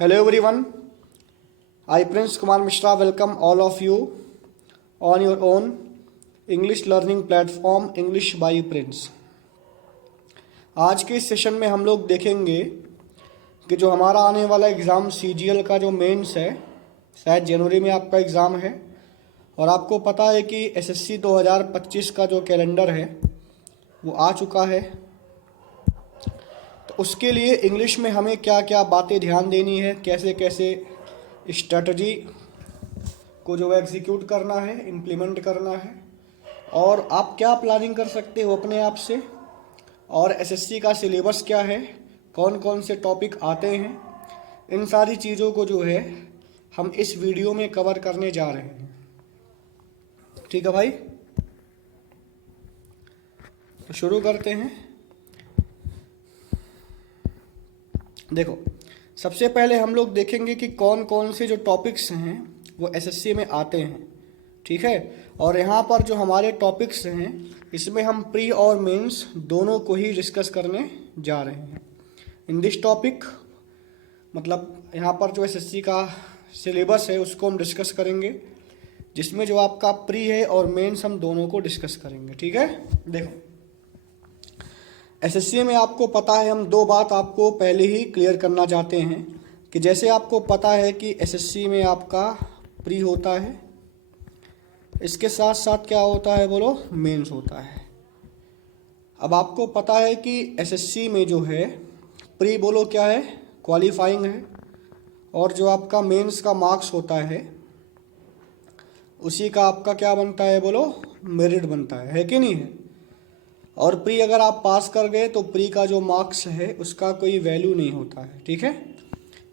Hello everyone, I Prince Kumar Mishra welcome all of you on your own English learning platform English by Prince। आज के इस session में हम लोग देखेंगे कि जो हमारा आने वाला एग्ज़ाम CGL का जो मेंस है, शायद जनवरी में आपका एग्ज़ाम है और आपको पता है कि SSC 2025 का जो कैलेंडर है वो आ चुका है। तो उसके लिए इंग्लिश में हमें क्या क्या बातें ध्यान देनी है, कैसे कैसे स्ट्रेटजी को जो एग्जीक्यूट करना है, इम्प्लीमेंट करना है और आप क्या प्लानिंग कर सकते हो अपने आप से, और एसएससी का सिलेबस क्या है, कौन कौन से टॉपिक आते हैं, इन सारी चीज़ों को जो है हम इस वीडियो में कवर करने जा रहे हैं। ठीक है भाई, तो शुरू करते हैं। देखो, सबसे पहले हम लोग देखेंगे कि कौन कौन से जो टॉपिक्स हैं वो एसएससी में आते हैं। ठीक है, और यहाँ पर जो हमारे टॉपिक्स हैं इसमें हम प्री और मेंस दोनों को ही डिस्कस करने जा रहे हैं। इन दिस टॉपिक मतलब यहाँ पर जो एसएससी का सिलेबस है उसको हम डिस्कस करेंगे, जिसमें जो आपका प्री है और मेंस हम दोनों को डिस्कस करेंगे। ठीक है, देखो एसएससी में आपको पता है, हम दो बात आपको पहले ही क्लियर करना चाहते हैं कि जैसे आपको पता है कि एसएससी में आपका प्री होता है, इसके साथ साथ क्या होता है बोलो, मेंस होता है। अब आपको पता है कि एसएससी में जो है प्री बोलो क्या है, क्वालिफाइंग है, और जो आपका मेंस का मार्क्स होता है उसी का आपका क्या बनता है बोलो, मेरिट बनता है कि नहीं है। और प्री अगर आप पास कर गए तो प्री का जो मार्क्स है उसका कोई वैल्यू नहीं होता है। ठीक है,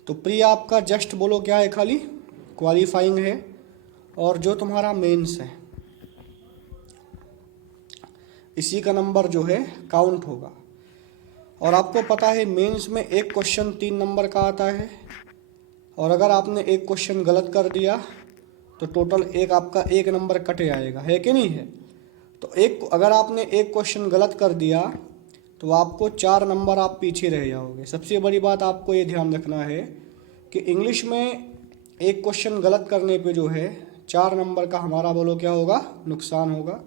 तो प्री आपका जस्ट बोलो क्या है, खाली क्वालिफाइंग है, और जो तुम्हारा मेंस है इसी का नंबर जो है काउंट होगा। और आपको पता है मेंस में एक क्वेश्चन 3 नंबर का आता है, और अगर आपने एक क्वेश्चन गलत कर दिया तो टोटल एक आपका 1 नंबर कट जाएगा, है कि नहीं है। तो अगर आपने एक क्वेश्चन गलत कर दिया तो आपको 4 नंबर आप पीछे रह जाओगे। सबसे बड़ी बात आपको ये ध्यान रखना है कि इंग्लिश में एक क्वेश्चन गलत करने पे जो है 4 नंबर का हमारा बोलो क्या होगा, नुकसान होगा।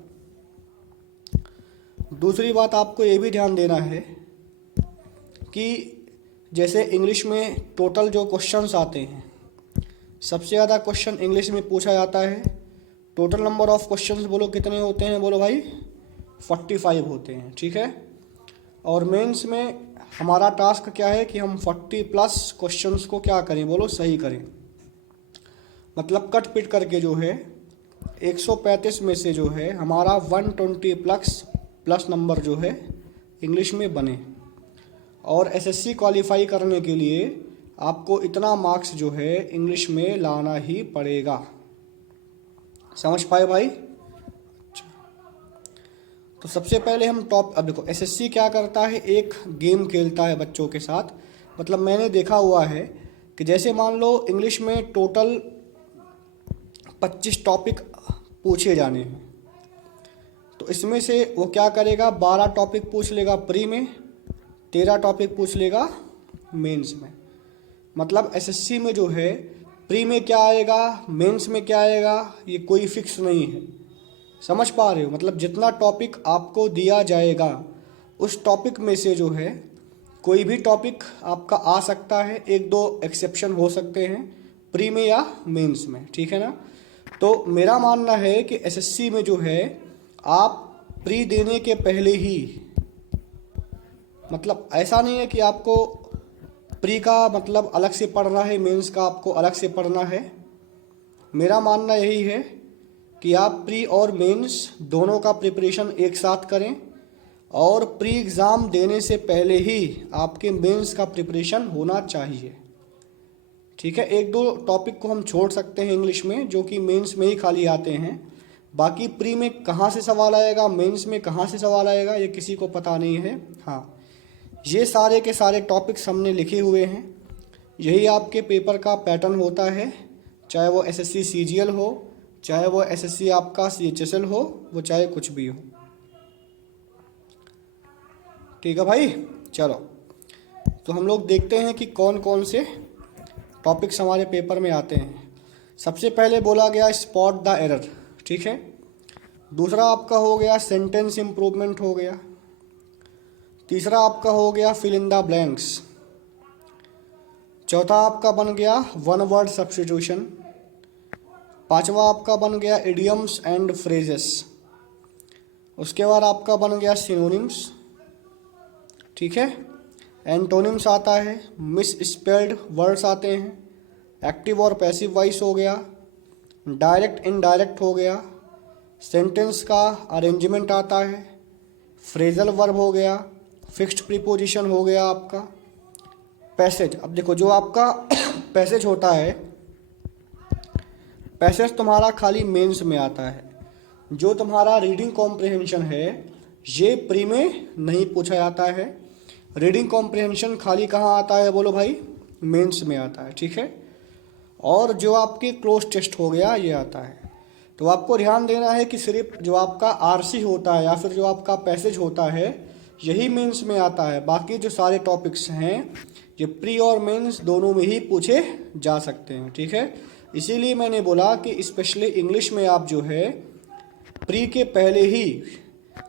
दूसरी बात आपको ये भी ध्यान देना है कि जैसे इंग्लिश में टोटल जो क्वेश्चंस आते हैं, सबसे ज़्यादा क्वेश्चन इंग्लिश में पूछा जाता है। टोटल नंबर ऑफ क्वेश्चंस बोलो कितने होते हैं, बोलो भाई 45 होते हैं। ठीक है, और मेंस में हमारा टास्क क्या है कि हम 40+ क्वेश्चंस को क्या करें बोलो, सही करें। मतलब कट पिट करके जो है 135 में से जो है हमारा 120+ नंबर जो है इंग्लिश में बने। और एसएससी क्वालिफाई करने के लिए आपको इतना मार्क्स जो है इंग्लिश में लाना ही पड़ेगा। समझ पाए भाई। तो सबसे पहले हम अब देखो एसएससी क्या करता है, एक गेम खेलता है बच्चों के साथ। मतलब मैंने देखा हुआ है कि जैसे मान लो इंग्लिश में टोटल 25 टॉपिक पूछे जाने हैं, तो इसमें से वो क्या करेगा, 12 टॉपिक पूछ लेगा प्री में, 13 टॉपिक पूछ लेगा मेंस में। मतलब एसएससी में जो है प्री में क्या आएगा, मेंस में क्या आएगा, ये कोई फिक्स नहीं है। समझ पा रहे हो। मतलब जितना टॉपिक आपको दिया जाएगा उस टॉपिक में से जो है कोई भी टॉपिक आपका आ सकता है, 1-2 एक्सेप्शन हो सकते हैं प्री में या मेंस में। ठीक है ना। तो मेरा मानना है कि एसएससी में जो है आप प्री देने के पहले ही, मतलब ऐसा नहीं है कि आपको प्री का मतलब अलग से पढ़ना है, मेंस का आपको अलग से पढ़ना है। मेरा मानना यही है कि आप प्री और मेंस दोनों का प्रिपरेशन एक साथ करें, और प्री एग्ज़ाम देने से पहले ही आपके मेंस का प्रिपरेशन होना चाहिए। ठीक है, 1-2 टॉपिक को हम छोड़ सकते हैं इंग्लिश में जो कि मेंस में ही खाली आते हैं। बाकी प्री में कहाँ से सवाल आएगा, मेंस में कहाँ से सवाल आएगा, ये किसी को पता नहीं है। हाँ, ये सारे के सारे टॉपिक्स हमने लिखे हुए हैं। यही आपके पेपर का पैटर्न होता है, चाहे वो एसएससी सीजीएल हो, चाहे वो एसएससी आपका सीएचएसएल हो, वो चाहे कुछ भी हो। ठीक है भाई, चलो तो हम लोग देखते हैं कि कौन कौन से टॉपिक्स हमारे पेपर में आते हैं। सबसे पहले बोला गया स्पॉट द एरर, ठीक है। दूसरा आपका हो गया सेंटेंस इम्प्रूवमेंट हो गया। तीसरा आपका हो गया फिल इन द ब्लैंक्स। चौथा आपका बन गया वन वर्ड सब्स्टिट्यूशन। पांचवा आपका बन गया इडियम्स एंड फ्रेजेस। उसके बाद आपका बन गया सिनोनिम्स, ठीक है। एंटोनिम्स आता है, मिस स्पेल्ड वर्ड्स आते हैं, एक्टिव और पैसिव वॉइस हो गया, डायरेक्ट इनडायरेक्ट हो गया, सेंटेंस का अरेंजमेंट आता है, फ्रेजल वर्ब हो गया, फिक्स्ड प्रीपोजिशन हो गया आपका, पैसेज। अब देखो जो आपका पैसेज होता है, पैसेज तुम्हारा खाली मेंस में आता है। जो तुम्हारा रीडिंग कॉम्प्रिहेंशन है ये प्री में नहीं पूछा जाता है। रीडिंग कॉम्प्रिहेंशन खाली कहाँ आता है बोलो भाई, मेंस में आता है, ठीक है। और जो आपके क्लोज टेस्ट हो गया ये आता है। तो आपको ध्यान देना है कि सिर्फ जो आपका आरसी होता है या फिर जो आपका पैसेज होता है यही मेंस में आता है। बाकी जो सारे टॉपिक्स हैं ये प्री और मेंस दोनों में ही पूछे जा सकते हैं, ठीक है। इसीलिए मैंने बोला कि स्पेशली इंग्लिश में आप जो है प्री के पहले ही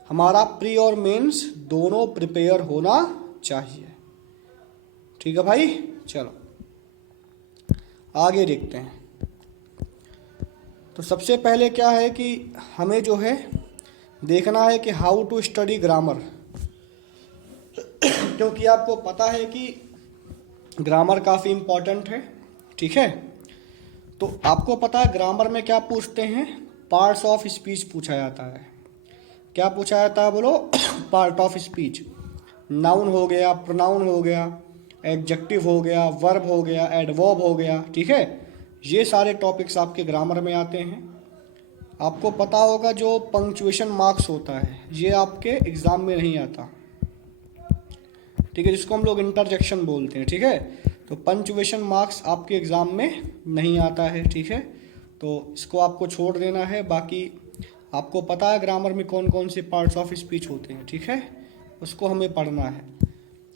हमारा प्री और मेंस दोनों प्रिपेयर होना चाहिए, ठीक है भाई। चलो आगे देखते हैं। तो सबसे पहले क्या है कि हमें जो है देखना है कि हाउ टू स्टडी ग्रामर, क्योंकि आपको पता है कि ग्रामर काफ़ी इम्पॉर्टेंट है, ठीक है। तो आपको पता है ग्रामर में क्या पूछते हैं, पार्ट्स ऑफ स्पीच पूछा जाता है। क्या पूछा जाता है बोलो, पार्ट ऑफ स्पीच। नाउन हो गया, प्रोनाउन हो गया, एडजेक्टिव हो गया, वर्ब हो गया, एडवर्ब हो गया, ठीक है। ये सारे टॉपिक्स आपके ग्रामर में आते हैं। आपको पता होगा जो पंक्चुएशन मार्क्स होता है ये आपके एग्ज़ाम में नहीं आता, ठीक है, जिसको हम लोग इंटरजेक्शन बोलते हैं, ठीक है। तो पंक्चुएशन मार्क्स आपके एग्ज़ाम में नहीं आता है, ठीक है। तो इसको आपको छोड़ देना है। बाकी आपको पता है ग्रामर में कौन कौन से पार्ट्स ऑफ स्पीच होते हैं, ठीक है, उसको हमें पढ़ना है।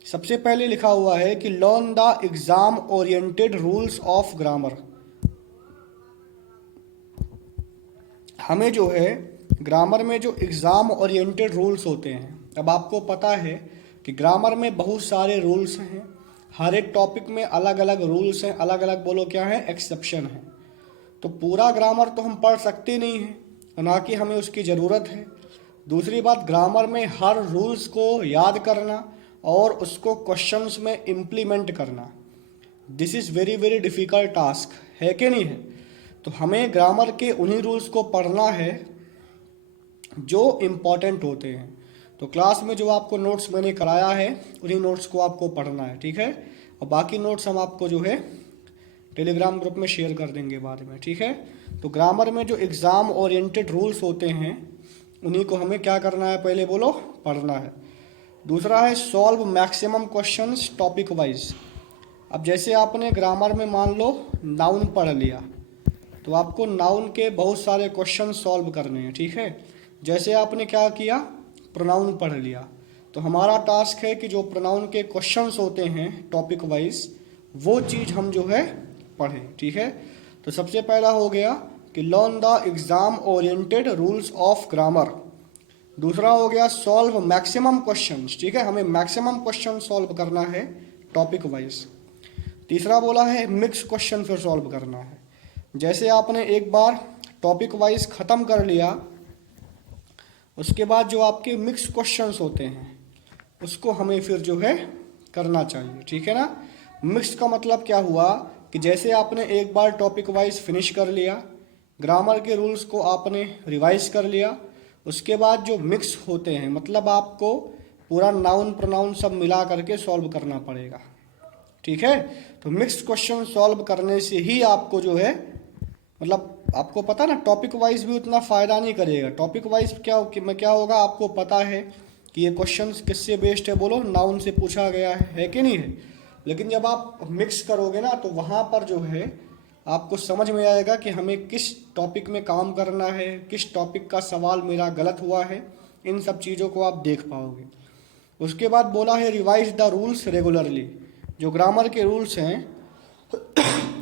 सबसे पहले लिखा हुआ है कि learn the exam oriented rules of grammar. हमें जो है ग्रामर में जो एग्ज़ाम ओरिएंटेड रूल्स होते हैं, अब आपको पता है कि ग्रामर में बहुत सारे रूल्स हैं, हर एक टॉपिक में अलग अलग रूल्स हैं, अलग अलग बोलो क्या है, एक्सेप्शन है। तो पूरा ग्रामर तो हम पढ़ सकते नहीं हैं, ना कि हमें उसकी ज़रूरत है। दूसरी बात, ग्रामर में हर रूल्स को याद करना और उसको क्वेश्चंस में इम्प्लीमेंट करना, this is very very difficult task, है कि नहीं है। तो हमें ग्रामर के उन्हीं रूल्स को पढ़ना है जो इम्पॉर्टेंट होते हैं। तो क्लास में जो आपको नोट्स मैंने कराया है उन्हीं नोट्स को आपको पढ़ना है, ठीक है। और बाकी नोट्स हम आपको जो है टेलीग्राम ग्रुप में शेयर कर देंगे बाद में, ठीक है। तो ग्रामर में जो एग्ज़ाम ओरिएंटेड रूल्स होते हैं उन्हीं को हमें क्या करना है, पहले बोलो, पढ़ना है। दूसरा है solve maximum questions topic wise. अब जैसे आपने ग्रामर में मान लो नाउन पढ़ लिया तो आपको नाउन के बहुत सारे क्वेश्चन सॉल्व करने हैं, ठीक है। जैसे आपने क्या किया, प्रोनाउन पढ़ लिया, तो हमारा टास्क है कि जो प्रोनाउन के क्वेश्चंस होते हैं टॉपिक वाइज वो चीज़ हम जो है पढ़ें, ठीक है। तो सबसे पहला हो गया कि learn the exam oriented rules of grammar. दूसरा हो गया सॉल्व मैक्सिमम क्वेश्चंस, ठीक है, हमें मैक्सिमम क्वेश्चन सॉल्व करना है टॉपिक वाइज। तीसरा बोला है मिक्स क्वेश्चन फिर सॉल्व करना है। जैसे आपने एक बार टॉपिक वाइज ख़त्म कर लिया, उसके बाद जो आपके मिक्स क्वेश्चंस होते हैं उसको हमें फिर जो है करना चाहिए, ठीक है ना। मिक्स का मतलब क्या हुआ कि जैसे आपने एक बार टॉपिक वाइज फिनिश कर लिया, ग्रामर के रूल्स को आपने रिवाइज कर लिया, उसके बाद जो मिक्स होते हैं मतलब आपको पूरा नाउन प्रोनाउन सब मिला करके सॉल्व करना पड़ेगा, ठीक है। तो मिक्स क्वेश्चन सॉल्व करने से ही आपको जो है मतलब आपको पता ना टॉपिक वाइज भी उतना फ़ायदा नहीं करेगा। टॉपिक वाइज क्या होगा, आपको पता है कि ये क्वेश्चन किससे बेस्ड है, बोलो, नाउन से पूछा गया है कि नहीं है। लेकिन जब आप मिक्स करोगे ना तो वहाँ पर जो है आपको समझ में आएगा कि हमें किस टॉपिक में काम करना है, किस टॉपिक का सवाल मेरा गलत हुआ है, इन सब चीज़ों को आप देख पाओगे। उसके बाद बोला है रिवाइज द रूल्स रेगुलरली। जो ग्रामर के रूल्स हैं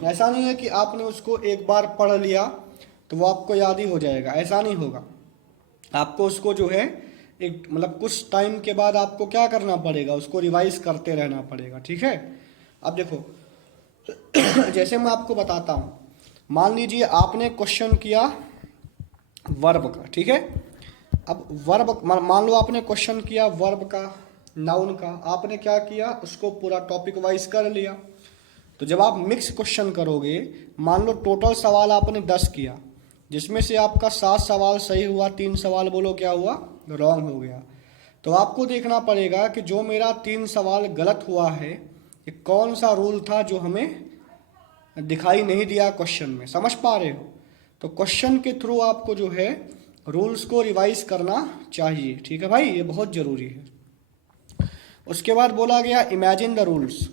ऐसा नहीं है कि आपने उसको एक बार पढ़ लिया तो वो आपको याद ही हो जाएगा, ऐसा नहीं होगा। आपको उसको जो है एक मतलब कुछ टाइम के बाद आपको क्या करना पड़ेगा, उसको रिवाइज करते रहना पड़ेगा, ठीक है। अब देखो जैसे मैं आपको बताता हूँ, मान लीजिए आपने क्वेश्चन किया वर्ब का, ठीक है। अब वर्ब मान लो आपने क्वेश्चन किया वर्ब का, नाउन का, आपने क्या किया, उसको पूरा टॉपिक वाइज कर लिया। तो जब आप मिक्स क्वेश्चन करोगे, मान लो टोटल सवाल आपने 10 किया, जिसमें से आपका 7 सवाल सही हुआ, 3 सवाल बोलो क्या हुआ, रॉन्ग हो गया। तो आपको देखना पड़ेगा कि जो मेरा 3 सवाल गलत हुआ है, ये कौन सा रूल था जो हमें दिखाई नहीं दिया क्वेश्चन में, समझ पा रहे हो। तो क्वेश्चन के थ्रू आपको जो है रूल्स को रिवाइज करना चाहिए, ठीक है भाई, ये बहुत ज़रूरी है। उसके बाद बोला गया इमेजिन द रूल्स।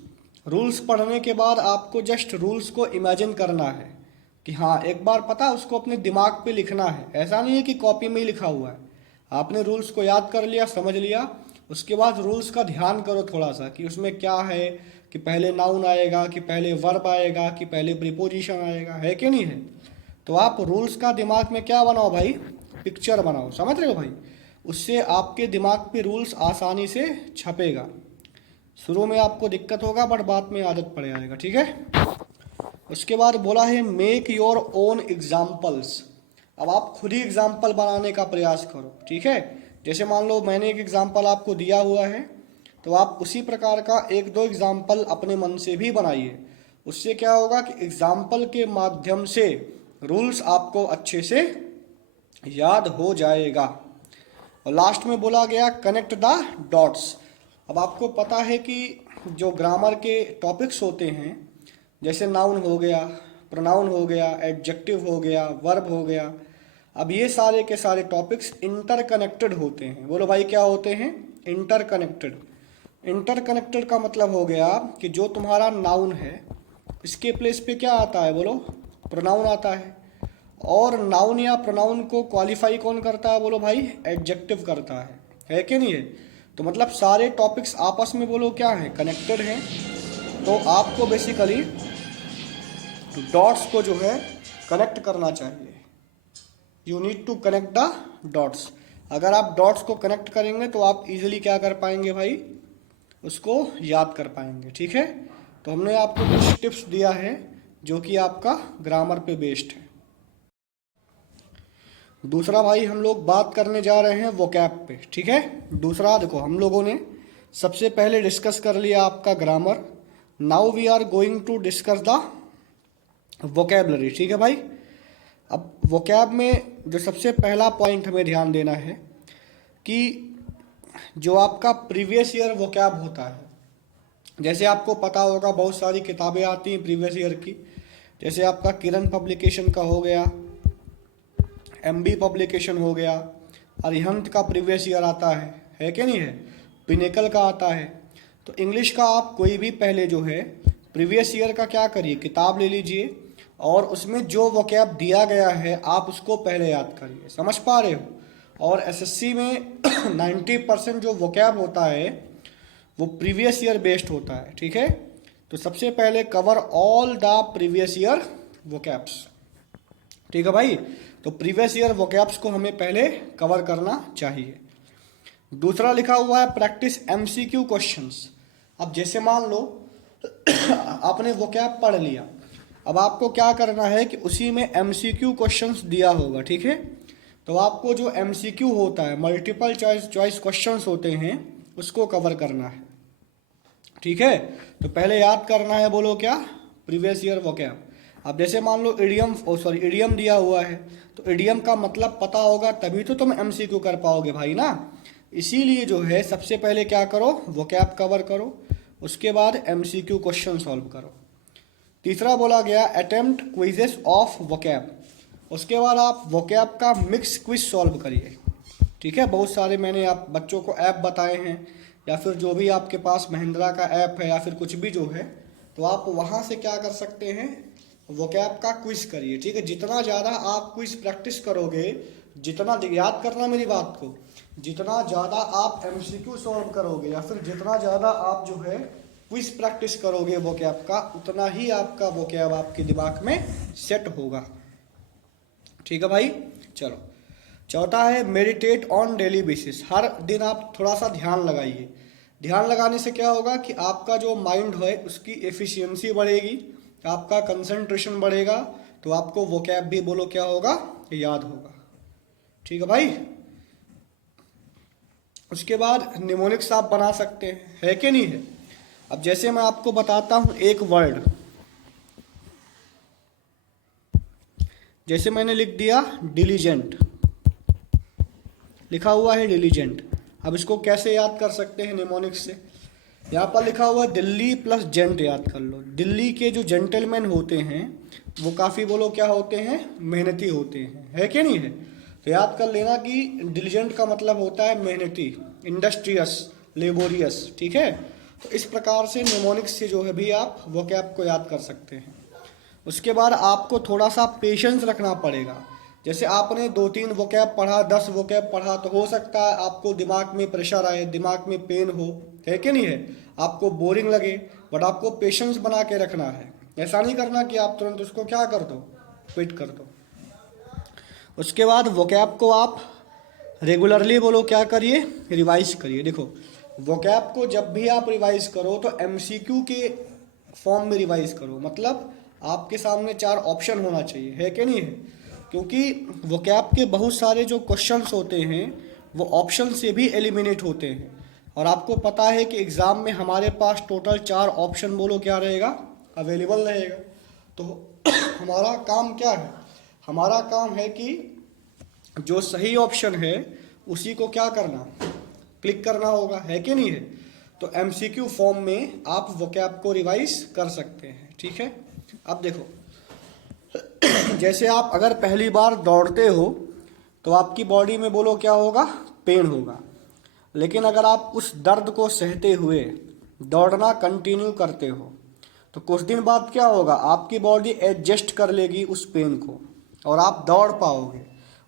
रूल्स पढ़ने के बाद आपको जस्ट रूल्स को इमेजिन करना है कि हाँ, एक बार पता उसको अपने दिमाग पे लिखना है, ऐसा नहीं है कि कॉपी में ही लिखा हुआ है। आपने रूल्स को याद कर लिया, समझ लिया, उसके बाद रूल्स का ध्यान करो थोड़ा सा कि उसमें क्या है, कि पहले नाउन आएगा, कि पहले वर्ब आएगा, कि पहले प्रीपोजिशन आएगा, है कि नहीं है। तो आप रूल्स का दिमाग में क्या बनाओ भाई, पिक्चर बनाओ, समझ रहे हो भाई। उससे आपके दिमाग पे रूल्स आसानी से छपेगा। शुरू में आपको दिक्कत होगा बट बाद में आदत पड़ जाएगा, ठीक है। उसके बाद बोला है मेक योर ओन एग्जाम्पल्स। अब आप खुद ही एग्जाम्पल बनाने का प्रयास करो, ठीक है। जैसे मान लो मैंने एक एग्जाम्पल आपको दिया हुआ है, तो आप उसी प्रकार का 1-2 एग्जाम्पल अपने मन से भी बनाइए। उससे क्या होगा कि एग्जाम्पल के माध्यम से रूल्स आपको अच्छे से याद हो जाएगा। और लास्ट में बोला गया कनेक्ट द डॉट्स। अब आपको पता है कि जो ग्रामर के टॉपिक्स होते हैं, जैसे नाउन हो गया, प्रोनाउन हो गया, एडजेक्टिव हो गया, वर्ब हो गया, अब ये सारे के सारे टॉपिक्स इंटरकनेक्टेड होते हैं। बोलो भाई क्या होते हैं, इंटरकनेक्टेड। इंटरकनेक्टेड का मतलब हो गया कि जो तुम्हारा नाउन है इसके प्लेस पे क्या आता है, बोलो प्रोनाउन आता है। और नाउन या प्रोनाउन को क्वालिफाई कौन करता है, बोलो भाई एडजेक्टिव करता है कि नहीं है। तो मतलब सारे टॉपिक्स आपस में बोलो क्या है, कनेक्टेड हैं। तो आपको बेसिकली डॉट्स को जो है कनेक्ट करना चाहिए। You need to connect the dots. अगर आप डॉट्स को कनेक्ट करेंगे तो आप इजीली क्या कर पाएंगे भाई, उसको याद कर पाएंगे, ठीक है। तो हमने आपको कुछ टिप्स दिया है जो कि आपका ग्रामर पे बेस्ड है। दूसरा भाई हम लोग बात करने जा रहे हैं वोकैब पे, ठीक है। दूसरा देखो, हम लोगों ने सबसे पहले डिस्कस कर लिया आपका grammar. Now we are going to discuss the vocabulary, ठीक है भाई। अब वोकैब में जो सबसे पहला पॉइंट हमें ध्यान देना है कि जो आपका प्रीवियस ईयर वोकैब होता है, जैसे आपको पता होगा बहुत सारी किताबें आती हैं प्रीवियस ईयर की। जैसे आपका किरण पब्लिकेशन का हो गया, एमबी पब्लिकेशन हो गया, अरिहंत का प्रीवियस ईयर आता है कि नहीं है, पिनेकल का आता है। तो इंग्लिश का आप कोई भी पहले जो है प्रीवियस ईयर का क्या करिए, किताब ले लीजिए और उसमें जो वोकैब दिया गया है आप उसको पहले याद करिए, समझ पा रहे हो। और एसएससी में 90% जो वोकैब होता है वो प्रीवियस ईयर बेस्ड होता है, ठीक है। तो सबसे पहले cover all the previous year vocabs, ठीक है भाई। तो प्रीवियस ईयर वोकैब्स को हमें पहले कवर करना चाहिए। दूसरा लिखा हुआ है प्रैक्टिस एमसीक्यू क्वेश्चंस। अब जैसे मान लो आपने वोकैब पढ़ लिया, अब आपको क्या करना है कि उसी में एमसीक्यू क्वेश्चंस दिया होगा, ठीक है। तो आपको जो एमसीक्यू होता है, मल्टीपल चॉइस क्वेश्चंस होते हैं, उसको कवर करना है, ठीक है। तो पहले याद करना है, बोलो क्या, प्रीवियस ईयर वोकैब। अब जैसे मान लो इडियम दिया हुआ है, तो इडियम का मतलब पता होगा तभी तो तुम एमसीक्यू कर पाओगे भाई ना। इसीलिए जो है सबसे पहले क्या करो, वोकैब कवर करो, उसके बाद एमसीक्यू क्वेश्चन सॉल्व करो। तीसरा बोला गया अटेम्प्ट क्विजेस ऑफ वोकैब। उसके बाद आप वोकैब का मिक्स क्विज सॉल्व करिए, ठीक है। बहुत सारे मैंने आप बच्चों को ऐप बताए हैं, या फिर जो भी आपके पास महिंद्रा का ऐप है या फिर कुछ भी जो है, तो आप वहाँ से क्या कर सकते हैं, वोकैब का क्विज करिए, ठीक है। जितना ज़्यादा आप क्विज प्रैक्टिस करोगे, जितना याद करना मेरी बात को, जितना ज़्यादा आप एमसीक्यू सॉल्व करोगे या फिर जितना ज़्यादा आप जो है क्विज प्रैक्टिस करोगे वोकैब का, उतना ही आपका वोकैब आपके दिमाग में सेट होगा। ठीक है भाई, चलो। चौथा है मेडिटेट ऑन डेली बेसिस। हर दिन आप थोड़ा सा ध्यान लगाइए। ध्यान लगाने से क्या होगा कि आपका जो माइंड है उसकी एफिशिएंसी बढ़ेगी, आपका कंसंट्रेशन बढ़ेगा, तो आपको वोकैब भी बोलो क्या होगा, याद होगा। ठीक है भाई। उसके बाद निमोनिक्स आप बना सकते हैं, है कि नहीं है। अब जैसे मैं आपको बताता हूं एक वर्ड, जैसे मैंने लिख दिया डिलीजेंट, लिखा हुआ है डिलीजेंट। अब इसको कैसे याद कर सकते हैं निमोनिक्स से। यहाँ पर लिखा हुआ दिल्ली प्लस जेंट, याद कर लो। दिल्ली के जो जेंटलमैन होते हैं वो काफ़ी बोलो क्या होते हैं, मेहनती होते हैं, है कि नहीं है। तो याद कर लेना कि डिलीजेंट का मतलब होता है मेहनती, इंडस्ट्रियस, लेबोरियस। ठीक है, तो इस प्रकार से निमोनिक्स से जो है भी आप वोकैब को याद कर सकते हैं। उसके बाद आपको थोड़ा सा पेशेंस रखना पड़ेगा। जैसे आपने 2-3 वोकैब पढ़ा, 10 वोकैब पढ़ा, तो हो सकता है आपको दिमाग में प्रेशर आए, दिमाग में पेन हो, है कि नहीं है, आपको बोरिंग लगे, बट आपको पेशेंस बना के रखना है। ऐसा नहीं करना कि आप तुरंत उसको क्या कर दो, क्विट कर दो। उसके बाद वोकैब को आप रेगुलरली बोलो क्या करिए, रिवाइज करिए। देखो वोकैब को जब भी आप रिवाइज करो तो एमसीक्यू के फॉर्म में रिवाइज करो, मतलब आपके सामने 4 ऑप्शन होना चाहिए, है कि नहीं है। क्योंकि वोकैब के बहुत सारे जो क्वेश्चंस होते हैं वो ऑप्शन से भी एलिमिनेट होते हैं, और आपको पता है कि एग्ज़ाम में हमारे पास टोटल 4 ऑप्शन बोलो क्या रहेगा, अवेलेबल रहेगा। तो हमारा काम क्या है, हमारा काम है कि जो सही ऑप्शन है उसी को क्या करना, क्लिक करना होगा, है कि नहीं है। तो एमसीक्यू फॉर्म में आप वोकैब को रिवाइज कर सकते हैं। ठीक है, अब देखो जैसे आप अगर पहली बार दौड़ते हो तो आपकी बॉडी में बोलो क्या होगा, पेन होगा। लेकिन अगर आप उस दर्द को सहते हुए दौड़ना कंटिन्यू करते हो तो कुछ दिन बाद क्या होगा, आपकी बॉडी एडजस्ट कर लेगी उस पेन को और आप दौड़ पाओगे।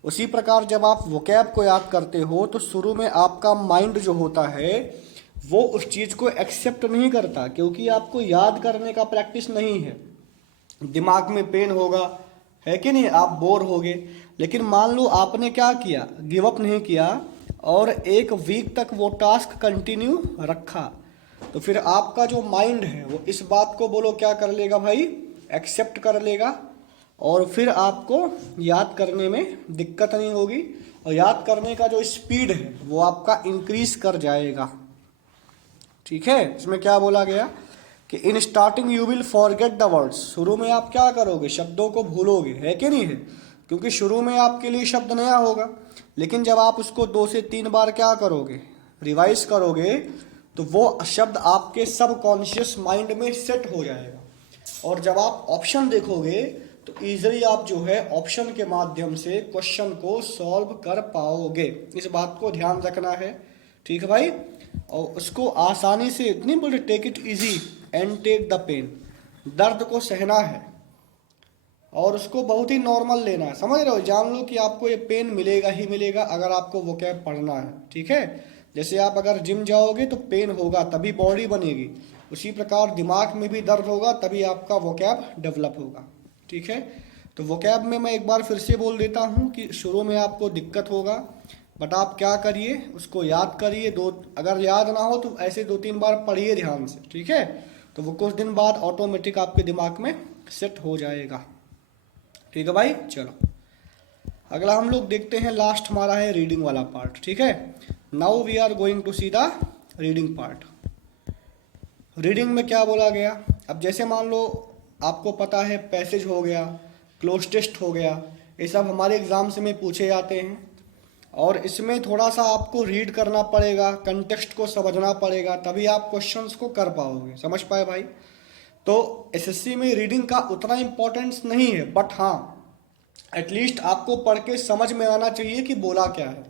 उसी प्रकार जब आप वोकैब को याद करते हो तो शुरू में आपका माइंड जो होता है वो उस चीज़ को एक्सेप्ट नहीं करता, क्योंकि आपको याद करने का प्रैक्टिस नहीं है। दिमाग में पेन होगा, है कि नहीं, आप बोर होगे। लेकिन मान लो आपने क्या किया, गिव अप नहीं किया और 1 वीक तक वो टास्क कंटिन्यू रखा, तो फिर आपका जो माइंड है वो इस बात को बोलो क्या कर लेगा भाई, एक्सेप्ट कर लेगा, और फिर आपको याद करने में दिक्कत नहीं होगी, और याद करने का जो स्पीड है वो आपका इंक्रीज कर जाएगा। ठीक है, इसमें क्या बोला गया कि in starting you will forget the words. शुरू में आप क्या करोगे, शब्दों को भूलोगे, है कि नहीं है, क्योंकि शुरू में आपके लिए शब्द नया होगा। लेकिन जब आप उसको 2 से 3 बार क्या करोगे, रिवाइज करोगे, तो वो शब्द आपके सबकॉन्शियस माइंड में सेट हो जाएगा। और जब आप ऑप्शन देखोगे तो ईजिली आप जो है ऑप्शन के माध्यम से क्वेश्चन को सॉल्व कर पाओगे। इस बात को ध्यान रखना है। ठीक है भाई, और उसको आसानी से, नहीं बोलते take it easy and take the pain, दर्द को सहना है और उसको बहुत ही नॉर्मल लेना है। समझ रहे हो, जान लो कि आपको ये पेन मिलेगा ही मिलेगा अगर आपको वोकैब पढ़ना है। ठीक है, जैसे आप अगर जिम जाओगे तो पेन होगा तभी बॉडी बनेगी, उसी प्रकार दिमाग में भी दर्द होगा तभी आपका वोकैब डेवलप होगा। ठीक है, तो वोकैब में मैं एक बार फिर से बोल देता हूँ कि शुरू में आपको दिक्कत होगा, बट आप क्या करिए, उसको याद करिए। अगर याद ना हो तो ऐसे 2-3 बार पढ़िए ध्यान से। ठीक है, तो वो कुछ दिन बाद ऑटोमेटिक आपके दिमाग में सेट हो जाएगा। ठीक है भाई, चलो अगला हम लोग देखते हैं। लास्ट हमारा है रीडिंग वाला पार्ट। ठीक है, now we are going to see the reading part. Reading में क्या बोला गया, अब जैसे मान लो आपको पता है पैसेज हो गया, क्लोज टेस्ट हो गया, ये सब हमारे एग्जाम्स में पूछे जाते हैं, और इसमें थोड़ा सा आपको रीड करना पड़ेगा, कंटेक्स्ट को समझना पड़ेगा, तभी आप क्वेश्चंस को कर पाओगे। समझ पाए भाई। तो एसएससी में रीडिंग का उतना इम्पोर्टेंस नहीं है, बट हाँ एटलीस्ट आपको पढ़ के समझ में आना चाहिए कि बोला क्या है,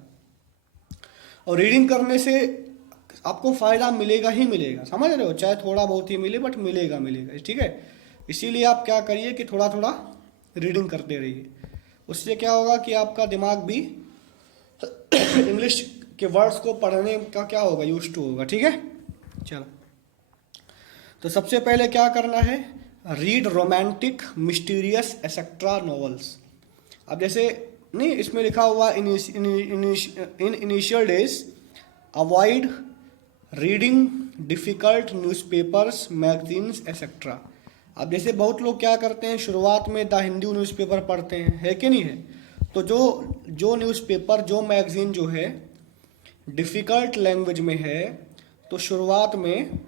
और रीडिंग करने से आपको फ़ायदा मिलेगा ही मिलेगा। समझ रहे हो, चाहे थोड़ा बहुत ही मिले बट मिलेगा मिलेगा। ठीक है, इसीलिए आप क्या करिए कि थोड़ा थोड़ा रीडिंग करते रहिए। उससे क्या होगा कि आपका दिमाग भी इंग्लिश के वर्ड्स को पढ़ने का क्या होगा, यूज टू होगा। ठीक है, चलो तो सबसे पहले क्या करना है, read romantic mysterious etcetera novels. अब जैसे नहीं इसमें लिखा हुआ in initial days avoid reading difficult newspapers magazines etcetera. अब जैसे बहुत लोग क्या करते हैं, शुरुआत में द हिंदू न्यूज़पेपर पढ़ते हैं, है कि नहीं है। तो जो न्यूज़पेपर जो मैगज़ीन जो है डिफ़िकल्ट लैंग्वेज में है, तो शुरुआत में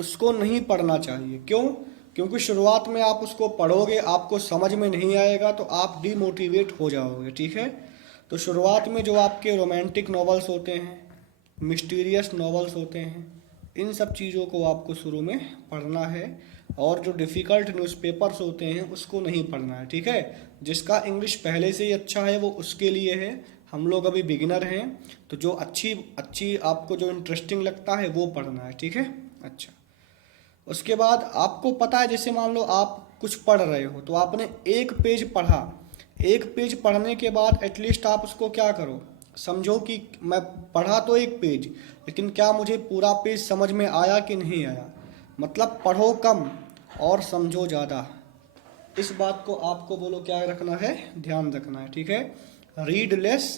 उसको नहीं पढ़ना चाहिए। क्यों? क्योंकि शुरुआत में आप उसको पढ़ोगे, आपको समझ में नहीं आएगा, तो आप डीमोटिवेट हो जाओगे, ठीक है। तो शुरुआत में जो आपके रोमांटिक नॉवेल्स होते हैं, मिस्टीरियस नॉवेल्स होते हैं, इन सब चीज़ों को आपको शुरू में पढ़ना है, और जो डिफ़िकल्ट न्यूज़पेपर्स होते हैं उसको नहीं पढ़ना है, ठीक है। जिसका इंग्लिश पहले से ही अच्छा है वो उसके लिए है, हम लोग अभी बिगिनर हैं, तो जो अच्छी आपको जो इंटरेस्टिंग लगता है वो पढ़ना है, ठीक है। अच्छा, उसके बाद आपको पता है, जैसे मान लो आप कुछ पढ़ रहे हो, तो आपने एक पेज पढ़ा, एक पेज पढ़ने के बाद एटलीस्ट आप उसको क्या करो, समझो कि मैं पढ़ा तो एक पेज, लेकिन क्या मुझे पूरा पेज समझ में आया कि नहीं आया। मतलब पढ़ो कम और समझो ज़्यादा, इस बात को आपको बोलो क्या रखना है, ध्यान रखना है, ठीक है। रीड लेस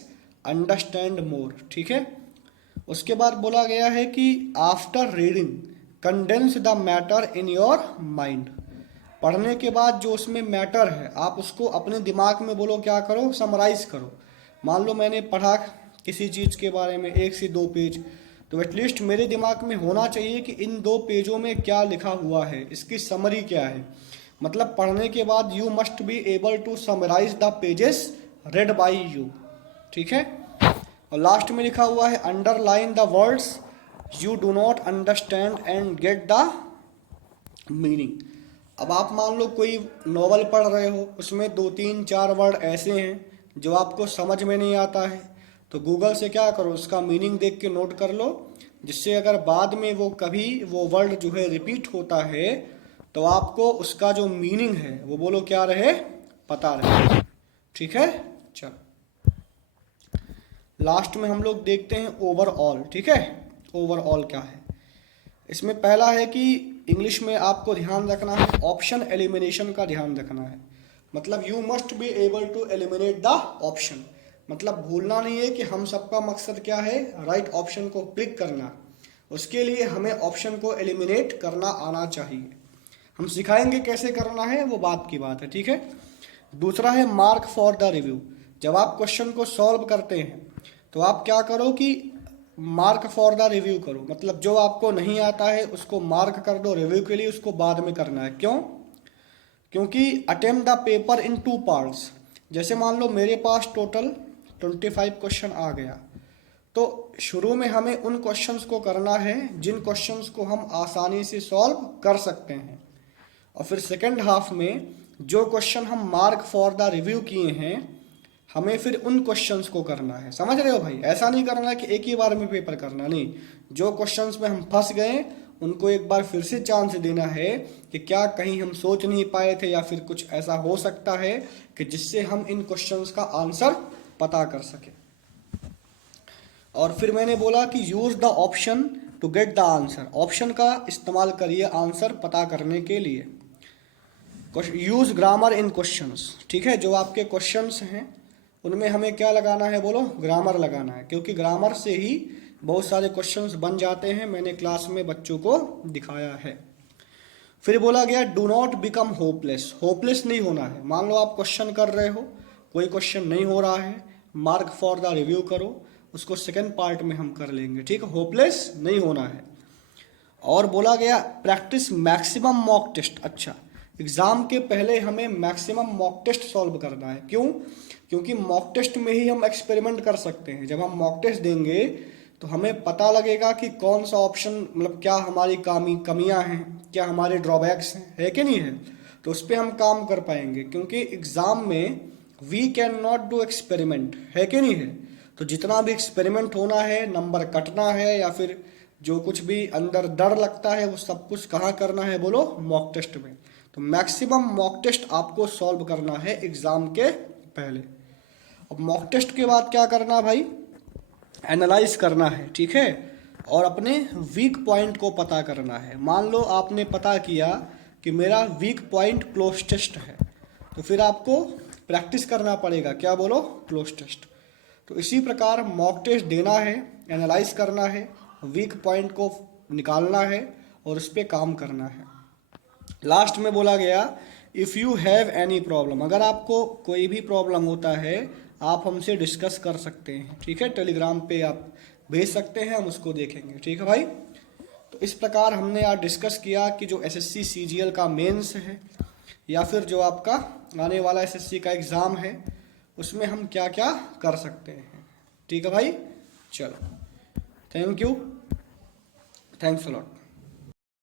अंडरस्टैंड मोर, ठीक है। उसके बाद बोला गया है कि after reading condense the matter in your mind. पढ़ने के बाद जो उसमें मैटर है आप उसको अपने दिमाग में बोलो क्या करो, समराइज करो। मान लो मैंने पढ़ा किसी चीज़ के बारे में 1 से 2 पेज, तो एटलीस्ट मेरे दिमाग में होना चाहिए कि इन 2 पेजों में क्या लिखा हुआ है, इसकी समरी क्या है। मतलब पढ़ने के बाद you must be able to summarise the pages read by you, ठीक है। और लास्ट में लिखा हुआ है underline the words you do not understand and get the meaning. अब आप मान लो कोई नॉवल पढ़ रहे हो, उसमें 2-3-4 वर्ड ऐसे हैं जो आपको समझ में नहीं आता है, तो गूगल से क्या करो, उसका मीनिंग देख के नोट कर लो, जिससे अगर बाद में वो कभी वो वर्ड जो है रिपीट होता है तो आपको उसका जो मीनिंग है वो बोलो क्या रहे, पता रहे, ठीक है। चलो लास्ट में हम लोग देखते हैं ओवरऑल, ठीक है। ओवरऑल क्या है, इसमें पहला है कि इंग्लिश में आपको ध्यान रखना है, ऑप्शन एलिमिनेशन का ध्यान रखना है। मतलब you must be able to eliminate the option. मतलब भूलना नहीं है कि हम सबका मकसद क्या है, राइट ऑप्शन को क्लिक करना। उसके लिए हमें ऑप्शन को एलिमिनेट करना आना चाहिए। हम सिखाएंगे कैसे करना है, वो बात की बात है, ठीक है। दूसरा है मार्क फॉर द रिव्यू। जब आप क्वेश्चन को सॉल्व करते हैं तो आप क्या करो कि मार्क फॉर द रिव्यू करो। मतलब जो आपको नहीं आता है उसको मार्क कर दो, रिव्यू के लिए उसको बाद में करना है। क्यों? क्योंकि attempt the paper in 2 parts. जैसे मान लो मेरे पास टोटल 25 क्वेश्चन आ गया, तो शुरू में हमें उन क्वेश्चंस को करना है जिन क्वेश्चंस को हम आसानी से सॉल्व कर सकते हैं, और फिर सेकंड हाफ में जो क्वेश्चन हम मार्क फॉर द रिव्यू किए हैं हमें फिर उन क्वेश्चंस को करना है। समझ रहे हो भाई? ऐसा नहीं करना है कि एक ही बार में पेपर करना, नहीं। जो क्वेश्चंस में हम फंस गए उनको एक बार फिर से चांस देना है कि क्या कहीं हम सोच नहीं पाए थे, या फिर कुछ ऐसा हो सकता है कि जिससे हम इन क्वेश्चंस का आंसर पता कर सके। और फिर मैंने बोला कि use the option to get the answer. Option का इस्तेमाल करिए आंसर पता करने के लिए। यूज ग्रामर इन क्वेश्चंस, ठीक है। जो आपके क्वेश्चंस हैं उनमें हमें क्या लगाना है, बोलो ग्रामर लगाना है, क्योंकि ग्रामर से ही बहुत सारे क्वेश्चंस बन जाते हैं। मैंने क्लास में बच्चों को दिखाया है। फिर बोला गया do not become hopeless. Hopeless नहीं होना है। मान लो आप क्वेश्चन कर रहे हो, कोई क्वेश्चन नहीं हो रहा है, मार्क फॉर द रिव्यू करो, उसको सेकेंड पार्ट में हम कर लेंगे, ठीक है। होपलेस नहीं होना है। और बोला गया प्रैक्टिस मैक्सिमम मॉक टेस्ट। अच्छा, एग्जाम के पहले हमें मैक्सिमम मॉक टेस्ट सॉल्व करना है। क्यों? क्योंकि मॉक टेस्ट में ही हम एक्सपेरिमेंट कर सकते हैं। जब हम मॉक टेस्ट देंगे तो हमें पता लगेगा कि कौन सा ऑप्शन, मतलब क्या हमारी कमियां हैं, क्या हमारे ड्रॉबैक्स हैं, है कि नहीं है। तो उस पर हम काम कर पाएंगे, क्योंकि एग्ज़ाम में we can not do experiment, है कि नहीं है। तो जितना भी एक्सपेरिमेंट होना है, नंबर कटना है, या फिर जो कुछ भी अंदर डर लगता है, वो सब कुछ कहाँ करना है, बोलो मॉक टेस्ट में। तो मैक्सिमम मॉक टेस्ट आपको सॉल्व करना है एग्ज़ाम के पहले। अब मॉक टेस्ट के बाद क्या करना भाई, एनालाइज करना है, ठीक है। और अपने वीक पॉइंट को पता करना है। मान लो आपने पता किया कि मेरा वीक पॉइंट क्लोज टेस्ट है, तो फिर आपको प्रैक्टिस करना पड़ेगा, क्या बोलो, क्लोज टेस्ट। तो इसी प्रकार मॉक टेस्ट देना है, एनालाइज करना है, वीक पॉइंट को निकालना है और उस पर काम करना है। लास्ट में बोला गया if you have any problem, अगर आपको कोई भी प्रॉब्लम होता है आप हमसे डिस्कस कर सकते हैं, ठीक है। टेलीग्राम पे आप भेज सकते हैं, हम उसको देखेंगे, ठीक है भाई। तो इस प्रकार हमने आज डिस्कस किया कि जो एसएससी सीजीएल का मेंस है या फिर जो आपका आने वाला एसएससी का एग्ज़ाम है उसमें हम क्या क्या कर सकते हैं, ठीक है भाई। चलो, thank you, thanks a lot.